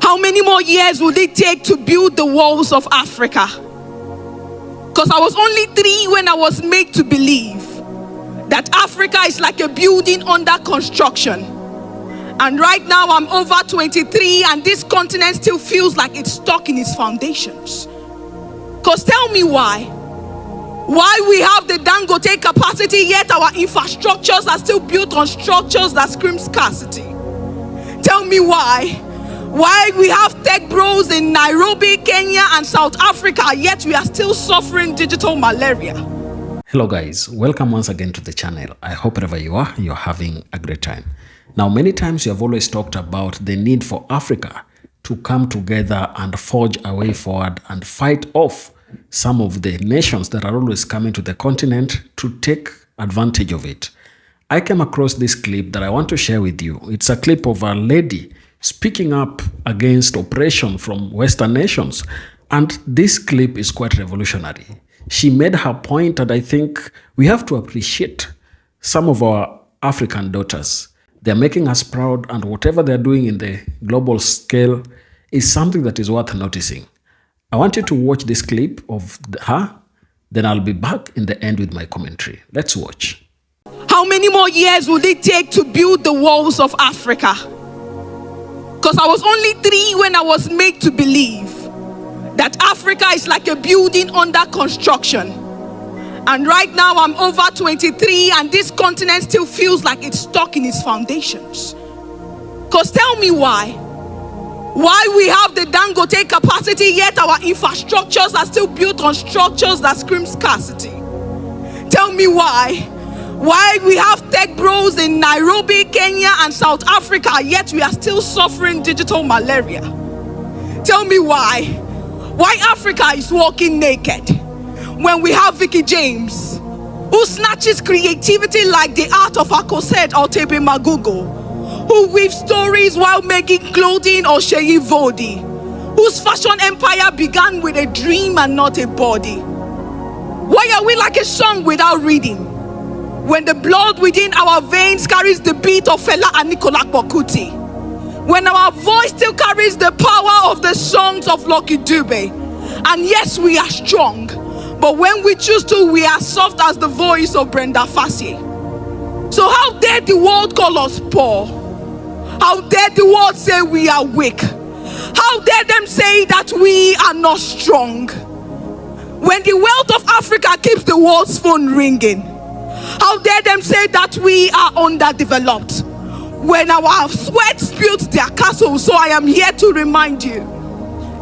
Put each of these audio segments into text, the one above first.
How many more years would it take to build the walls of Africa? Because I was only 3 when I was made to believe that Africa is like a building under construction. And right now I'm over 23 and this continent still feels like it's stuck in its foundations. Because tell me why? Why we have the Dangote capacity yet our infrastructures are still built on structures that scream scarcity? Tell me why? Why we have tech bros in Nairobi, Kenya and South Africa, yet we are still suffering digital malaria. Hello guys, welcome once again to the channel. I hope wherever you are, you're having a great time. Now, many times you have always talked about the need for Africa to come together and forge a way forward and fight off some of the nations that are always coming to the continent to take advantage of it. I came across this clip that I want to share with you. It's a clip of a lady speaking up against oppression from Western nations. And this clip is quite revolutionary. She made her point, and I think we have to appreciate some of our African daughters. They're making us proud, and whatever they're doing in the global scale is something that is worth noticing. I want you to watch this clip of her, then I'll be back in the end with my commentary. Let's watch. How many more years would it take to build the walls of Africa? Because I was only 3 when I was made to believe that Africa is like a building under construction. And right now I'm over 23 and this continent still feels like it's stuck in its foundations. Because tell me why? Why we have the Dangote capacity yet our infrastructures are still built on structures that scream scarcity? Tell me why? Why we have tech bros in Nairobi, Kenya and South Africa, yet we are still suffering digital malaria? Tell me why Africa is walking naked when we have Vicky James, who snatches creativity like the art of Akosed or Tebe Magugo, who weaves stories while making clothing or Sheyi Vodi, whose fashion empire began with a dream and not a body. Why are we like a song without reading, when the blood within our veins carries the beat of Fela and Nicola Bokuti? When our voice still carries the power of the songs of Lucky Dube? And yes, we are strong, but when we choose to, we are soft as the voice of Brenda Fassie. So how dare the world call us poor? How dare the world say we are weak? How dare them say that we are not strong? When the wealth of Africa keeps the world's phone ringing, how dare them say that we are underdeveloped? When our sweat built their castles. So I am here to remind you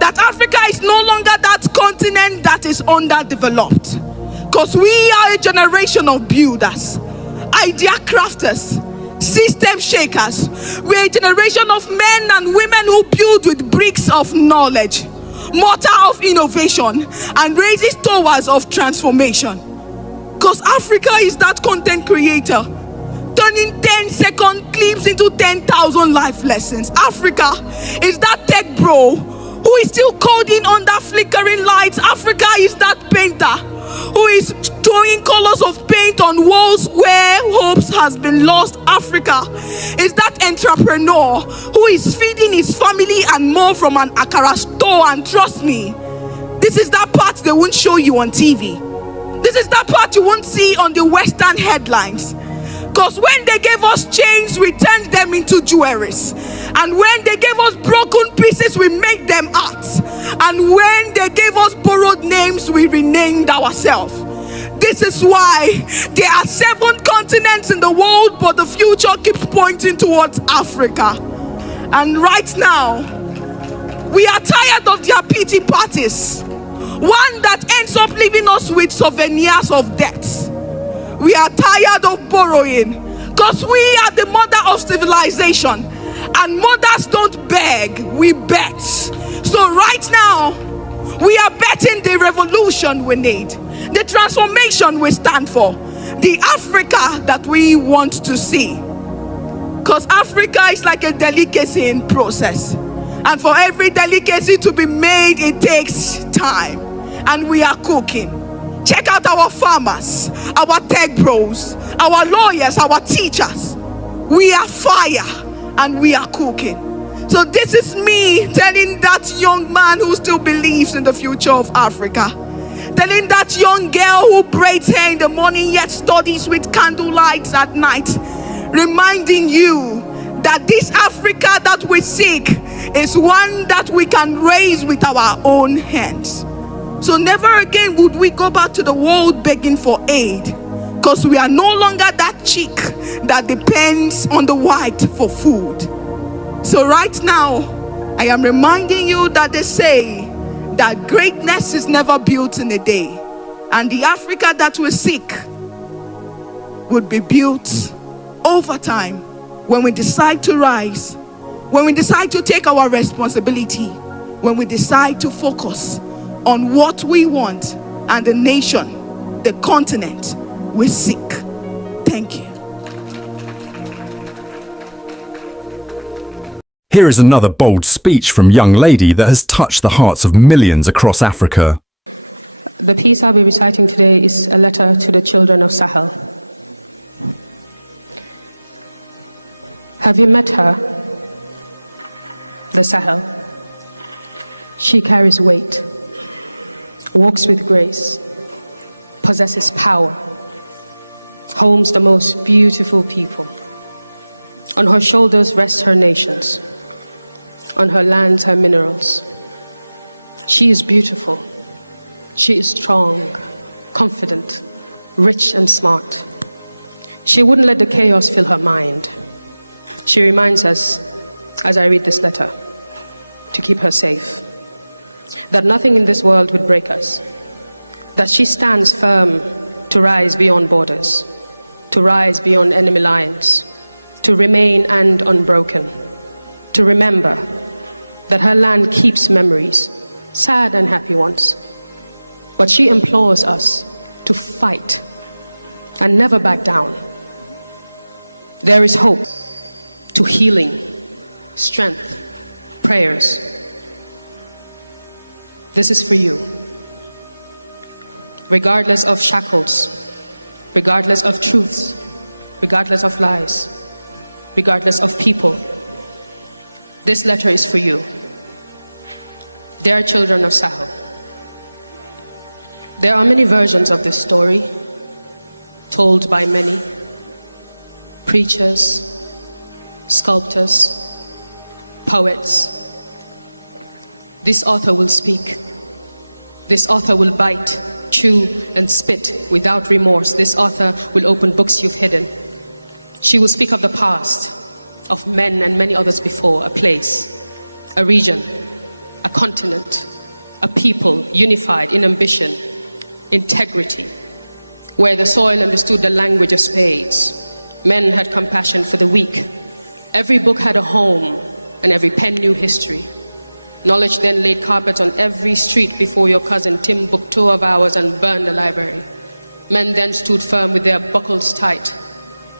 that Africa is no longer that continent that is underdeveloped. Because we are a generation of builders, idea crafters, system shakers. We're a generation of men and women who build with bricks of knowledge, mortar of innovation, and raises towers of transformation. Because Africa is that content creator, turning 10-second clips into 10,000 life lessons. Africa is that tech bro who is still coding under flickering lights. Africa is that painter who is throwing colors of paint on walls where hopes has been lost. Africa is that entrepreneur who is feeding his family and more from an akara store. And trust me, this is that part they won't show you on TV. This is that part you won't see on the Western headlines. Because when they gave us chains, we turned them into jewelries. And when they gave us broken pieces, we made them arts. And when they gave us borrowed names, we renamed ourselves. This is why there are 7 continents in the world, but the future keeps pointing towards Africa. And right now, we are tired of their pity parties. One that ends up leaving us with souvenirs of debts. We are tired of borrowing, because we are the mother of civilization, and mothers don't beg, we bet. So right now, we are betting the revolution we need, the transformation we stand for, the Africa that we want to see. Because Africa is like a delicacy in process, and for every delicacy to be made, it takes time, and we are cooking. Check out our farmers, our tech bros, our lawyers, our teachers. We are fire and we are cooking. So this is me telling that young man who still believes in the future of Africa, telling that young girl who braids hair in the morning yet studies with candlelights at night, reminding you that this Africa that we seek is one that we can raise with our own hands. So never again would we go back to the world begging for aid, because we are no longer that chick that depends on the white for food. So right now, I am reminding you that they say that greatness is never built in a day, and the Africa that we seek would be built over time when we decide to rise, when we decide to take our responsibility, when we decide to focus on what we want and the nation, the continent we seek. Thank you. Here is another bold speech from a young lady that has touched the hearts of millions across Africa. The piece I'll be reciting today is a letter to the children of Sahel. Have you met her? The Sahel. She carries weight, walks with grace, possesses power, homes the most beautiful people. On her shoulders rests her nations, on her lands her minerals. She is beautiful. She is strong, confident, rich and smart. She wouldn't let the chaos fill her mind. She reminds us, as I read this letter, to keep her safe, that nothing in this world would break us, that she stands firm to rise beyond borders, to rise beyond enemy lines, to remain and unbroken, to remember that her land keeps memories, sad and happy ones. But she implores us to fight and never back down. There is hope, to healing, strength, prayers. This is for you. Regardless of shackles, regardless of truths, regardless of lies, regardless of people, this letter is for you. They are children of Sahel. There are many versions of this story, told by many preachers, sculptors, poets. This author will speak. This author will bite, chew, and spit without remorse. This author will open books you've hidden. She will speak of the past, of men and many others before, a place, a region, a continent, a people unified in ambition, integrity, where the soil understood the language of spades. Men had compassion for the weak. Every book had a home, and every pen knew history. Knowledge then laid carpets on every street before your cousin Timbuktu of ours and burned the library. Men then stood firm with their buckles tight,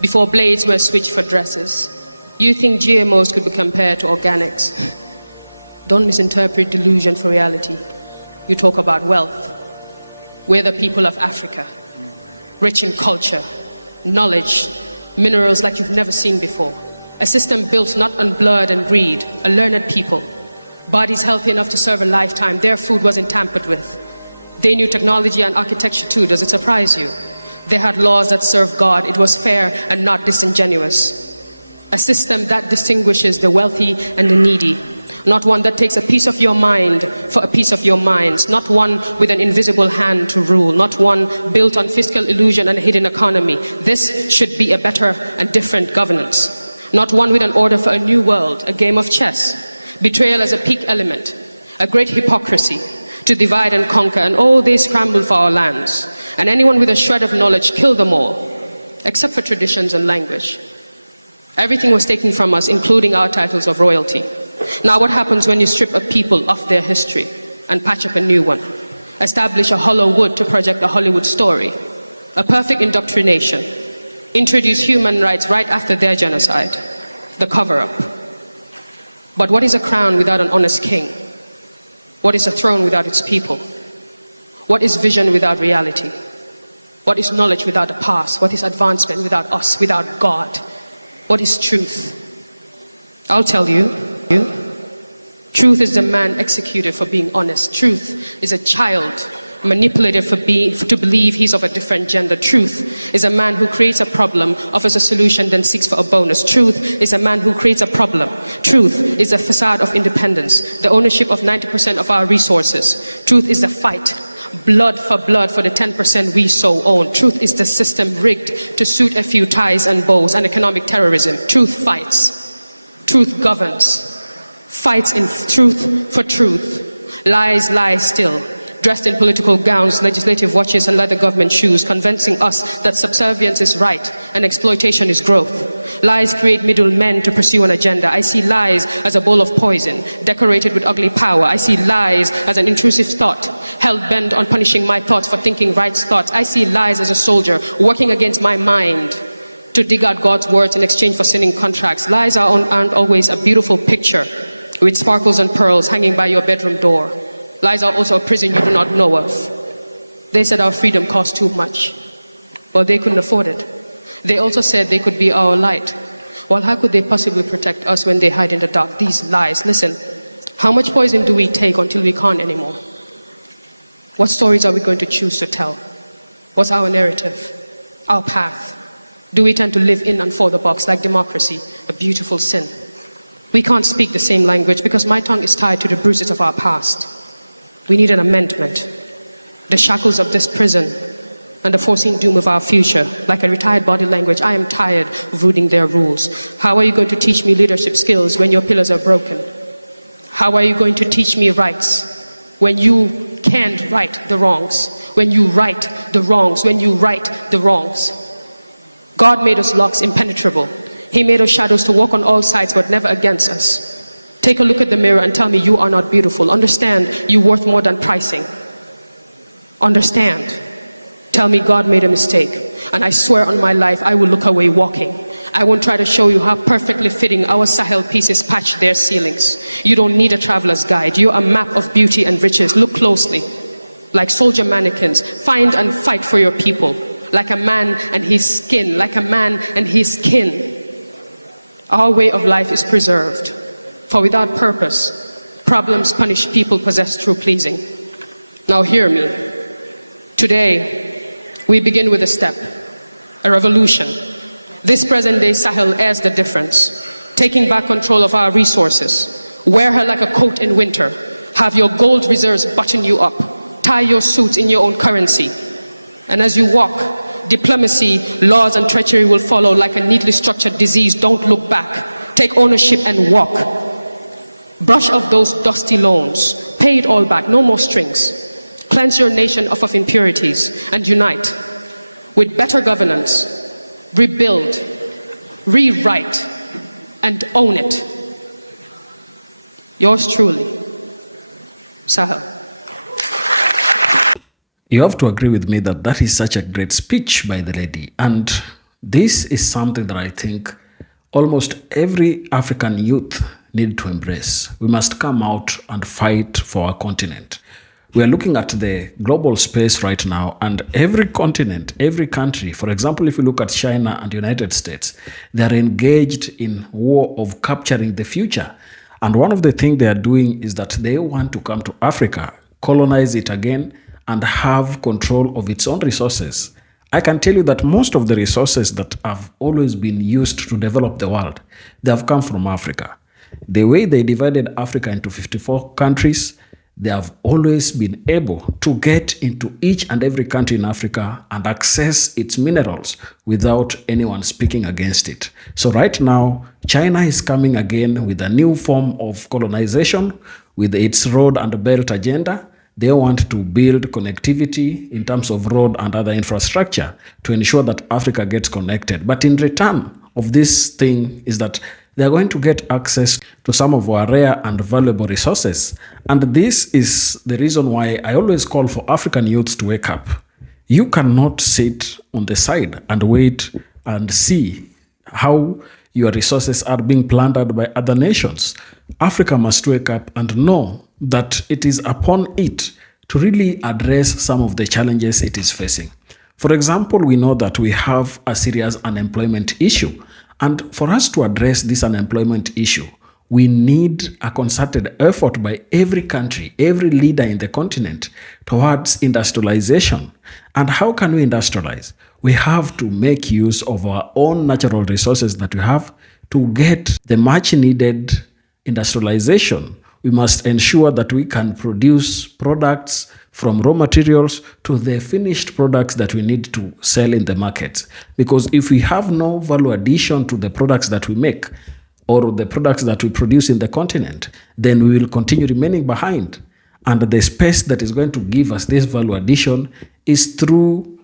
before blades were switched for dresses. You think GMOs could be compared to organics? Don't misinterpret delusion for reality. You talk about wealth. We're the people of Africa, rich in culture, knowledge, minerals like you've never seen before. A system built not on blood and greed, a learned people. Bodies healthy enough to serve a lifetime. Their food wasn't tampered with. They knew technology and architecture too. Does it surprise you? They had laws that served God. It was fair and not disingenuous. A system that distinguishes the wealthy and the needy. Not one that takes a piece of your mind for a piece of your minds. Not one with an invisible hand to rule. Not one built on fiscal illusion and a hidden economy. This should be a better and different governance. Not one with an order for a new world, a game of chess. Betrayal as a peak element, a great hypocrisy to divide and conquer, and oh, they scramble for our lands. And anyone with a shred of knowledge killed them all, except for traditions and language. Everything was taken from us, including our titles of royalty. Now what happens when you strip a people of their history and patch up a new one? Establish a hollow wood to project a Hollywood story, a perfect indoctrination, introduce human rights right after their genocide, the cover-up. But what is a crown without an honest king? What is a throne without its people? What is vision without reality? What is knowledge without a past? What is advancement without us, without God? What is truth? I'll tell you. Truth is the man executed for being honest. Truth is a child manipulated to believe he's of a different gender. Truth is a man who creates a problem, offers a solution, then seeks for a bonus. Truth is a man who creates a problem. Truth is a facade of independence, the ownership of 90% of our resources. Truth is the fight, blood for the 10% we so own. Truth is the system rigged to suit a few ties and bows and economic terrorism. Truth fights. Truth governs. Fights in truth for truth. Lies lie still. Dressed in political gowns, legislative watches, and leather government shoes, convincing us that subservience is right and exploitation is growth. Lies create middlemen to pursue an agenda. I see lies as a bowl of poison, decorated with ugly power. I see lies as an intrusive thought, hell-bent on punishing my thoughts for thinking right thoughts. I see lies as a soldier working against my mind to dig out God's words in exchange for sinning contracts. Lies aren't always a beautiful picture with sparkles and pearls hanging by your bedroom door. Lies are also a prison you do not know of. They said our freedom cost too much. Well, they couldn't afford it. They also said they could be our light. Well, how could they possibly protect us when they hide in the dark? These lies. Listen, how much poison do we take until we can't anymore? What stories are we going to choose to tell? What's our narrative? Our path? Do we tend to live in and for the box like democracy, a beautiful sin? We can't speak the same language because my tongue is tied to the bruises of our past. We need an amendment. The shackles of this prison and the foreseen doom of our future. Like a retired body language, I am tired of rooting their rules. How are you going to teach me leadership skills when your pillars are broken? How are you going to teach me rights when you can't right the wrongs? When you right the wrongs? When you right the wrongs? God made us locks impenetrable. He made us shadows to walk on all sides but never against us. Take a look at the mirror and tell me you are not beautiful. Understand you're worth more than pricing. Understand. Tell me God made a mistake. And I swear on my life I will look away walking. I won't try to show you how perfectly fitting our Sahel pieces patch their ceilings. You don't need a traveler's guide. You're a map of beauty and riches. Look closely. Like soldier mannequins, find and fight for your people. Like a man and his skin. Like a man and his kin. Our way of life is preserved. For without purpose, problems punish people possessed through pleasing. Now hear me. Today, we begin with a step, a revolution. This present-day Sahel airs the difference, taking back control of our resources. Wear her like a coat in winter. Have your gold reserves button you up. Tie your suits in your own currency. And as you walk, diplomacy, laws, and treachery will follow like a neatly structured disease. Don't look back. Take ownership and walk. Brush off those dusty loans. Pay it all back. No more strings. Cleanse your nation of impurities and unite with better governance. Rebuild, rewrite, and own it. Yours truly, Sahel. You have to agree with me that that is such a great speech by the lady. And this is something that I think almost every African youth need to embrace. We must come out and fight for our continent. We are looking at the global space right now, and every continent, every country, for example, if you look at China and the United States, they are engaged in war of capturing the future. And one of the things they are doing is that they want to come to Africa, colonize it again, and have control of its own resources. I can tell you that most of the resources that have always been used to develop the world, they have come from Africa. The way they divided Africa into 54 countries, they have always been able to get into each and every country in Africa and access its minerals without anyone speaking against it. So right now, China is coming again with a new form of colonization with its road and belt agenda. They want to build connectivity in terms of road and other infrastructure to ensure that Africa gets connected. But in return of this thing is that they are going to get access to some of our rare and valuable resources. And this is the reason why I always call for African youths to wake up. You cannot sit on the side and wait and see how your resources are being plundered by other nations. Africa must wake up and know that it is upon it to really address some of the challenges it is facing. For example, we know that we have a serious unemployment issue. And for us to address this unemployment issue, we need a concerted effort by every country, every leader in the continent towards industrialization. And how can we industrialize? We have to make use of our own natural resources that we have to get the much needed industrialization. We must ensure that we can produce products from raw materials to the finished products that we need to sell in the market. Because if we have no value addition to the products that we make or the products that we produce in the continent, then we will continue remaining behind. And the space that is going to give us this value addition is through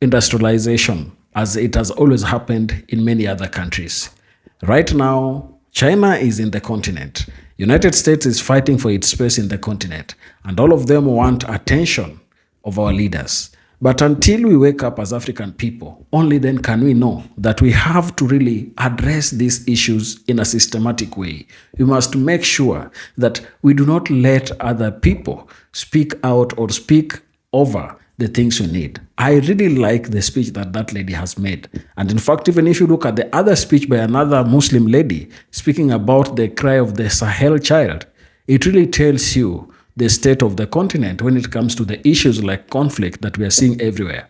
industrialization, as it has always happened in many other countries. Right now, China is in the continent. United States is fighting for its space in the continent, and all of them want attention of our leaders. But until we wake up as African people, only then can we know that we have to really address these issues in a systematic way. We must make sure that we do not let other people speak out or speak over the things we need. I really like the speech that that lady has made. And in fact, even if you look at the other speech by another Muslim lady speaking about the cry of the Sahel child, it really tells you the state of the continent when it comes to the issues like conflict that we are seeing everywhere.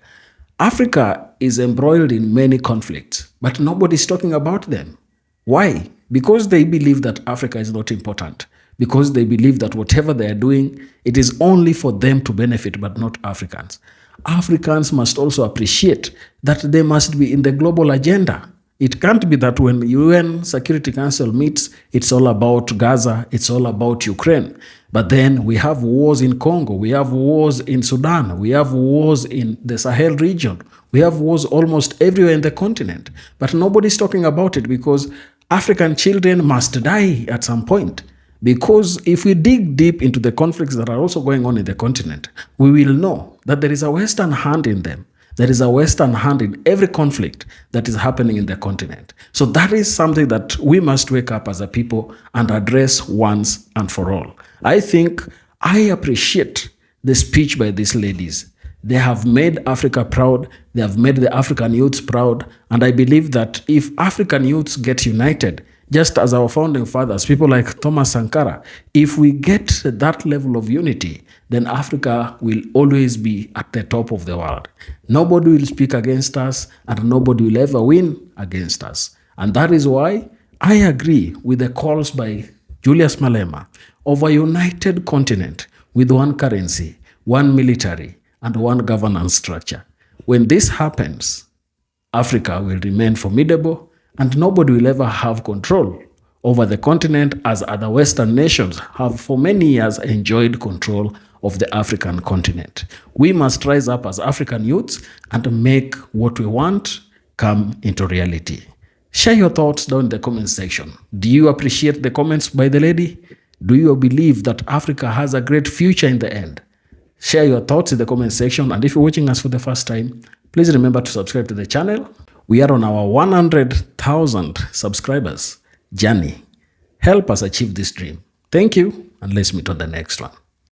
Africa is embroiled in many conflicts, but nobody's talking about them. Why? Because they believe that Africa is not important. Because they believe that whatever they are doing, it is only for them to benefit, but not Africans. Africans must also appreciate that they must be in the global agenda. It can't be that when UN Security Council meets, it's all about Gaza, it's all about Ukraine. But then we have wars in Congo, we have wars in Sudan, we have wars in the Sahel region, we have wars almost everywhere in the continent. But nobody's talking about it because African children must die at some point. Because if we dig deep into the conflicts that are also going on in the continent, we will know that there is a Western hand in them. There is a Western hand in every conflict that is happening in the continent. So that is something that we must wake up as a people and address once and for all. I think I appreciate the speech by these ladies. They have made Africa proud. They have made the African youths proud. And I believe that if African youths get united, just as our founding fathers, people like Thomas Sankara, if we get that level of unity, then Africa will always be at the top of the world. Nobody will speak against us, and nobody will ever win against us. And that is why I agree with the calls by Julius Malema of a united continent with one currency, one military, and one governance structure. When this happens, Africa will remain formidable, and nobody will ever have control over the continent as other Western nations have for many years enjoyed control of the African continent. We must rise up as African youths and make what we want come into reality. Share your thoughts down in the comment section. Do you appreciate the comments by the lady? Do you believe that Africa has a great future in the end? Share your thoughts in the comment section, and if you're watching us for the first time, please remember to subscribe to the channel. We are on our 100,000 subscribers journey. Help us achieve this dream. Thank you, and let's meet on the next one.